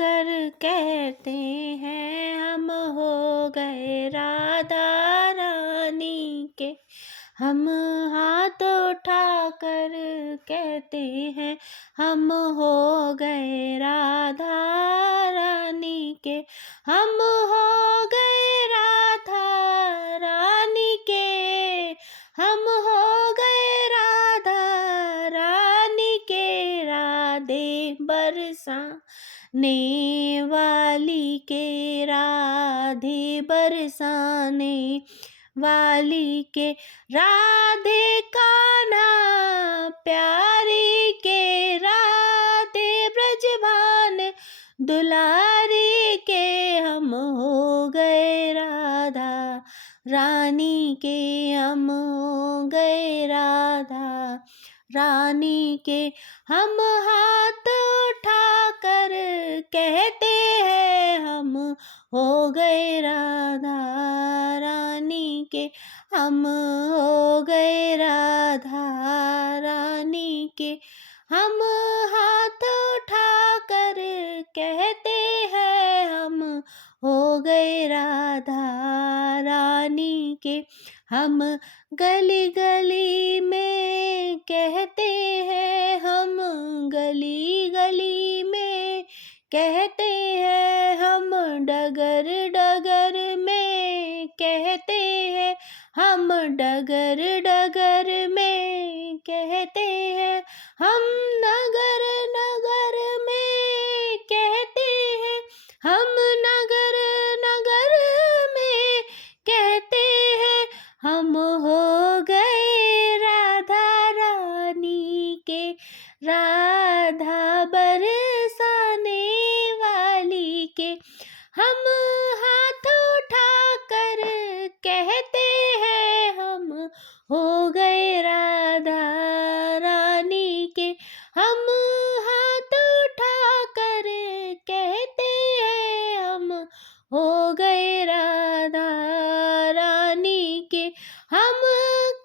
कर कहते हैं हम हो गए राधा रानी के। हम हाथ उठा कर कहते हैं हम हो गए राधा रानी के। हम हो गए राधा रानी के। हम हो गए राधा रानी के। राधे बरसाने वाली के। राधे बरसाने वाली के। राधे कान्हा प्यारी के। राधे ब्रजभान दुलारी के। हम हो गए राधा रानी के। हम हो गए राधा रानी के। हम हाथ उठा कर कहते हैं हम हो गए राधा रानी के। हम हो गए राधा रानी के। हम हाथ उठा कर कहते हैं हम हो गए राधा रानी के। हम गली गली में कहते हैं हम गली गली में कहते हैं हम डगर डगर में कहते हैं हम डगर डगर में कहते हैं हम नगर नगर में कहते हैं हम नगर नगर में कहते हैं हम हो गए राधा रानी के। राधा बरसाने वाली के। हम हाथ उठा कर कहते हैं हम हो गए राधा रानी के। हम हाथ उठा कर कहते हैं हम हो गए राधा रानी के। हम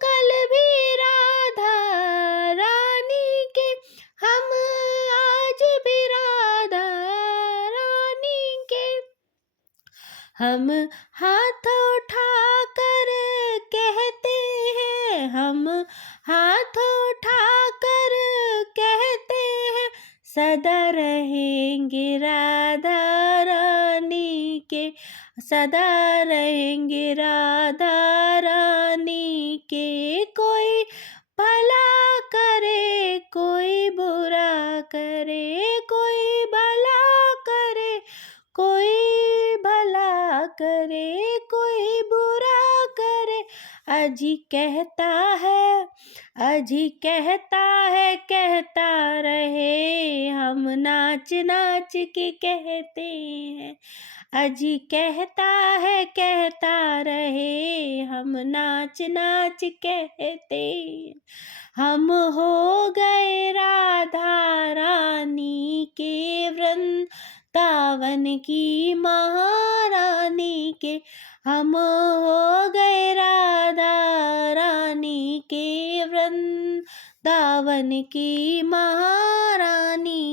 कल भी राधा रानी के। हम आज भी राधा रानी के। हम हाथ उठा कर कहते हैं हम हाथ उठा कर कहते हैं सदा रहेंगे राधा रानी के। सदा रहेंगे राधा रानी के। कोई भला करे कोई बुरा करे कोई भला करे कोई भला करे कोई बुरा करे। अजी कहता है अजी कहता है कहता रहे हम नाच नाच के कहते हैं। अजी कहता है कहता रहे हम नाच नाच कहते हैं। हम हो गए राधा रानी के वृंदावन की महारानी के। हम हो गए राधा रानी के वृंदावन की महारानी।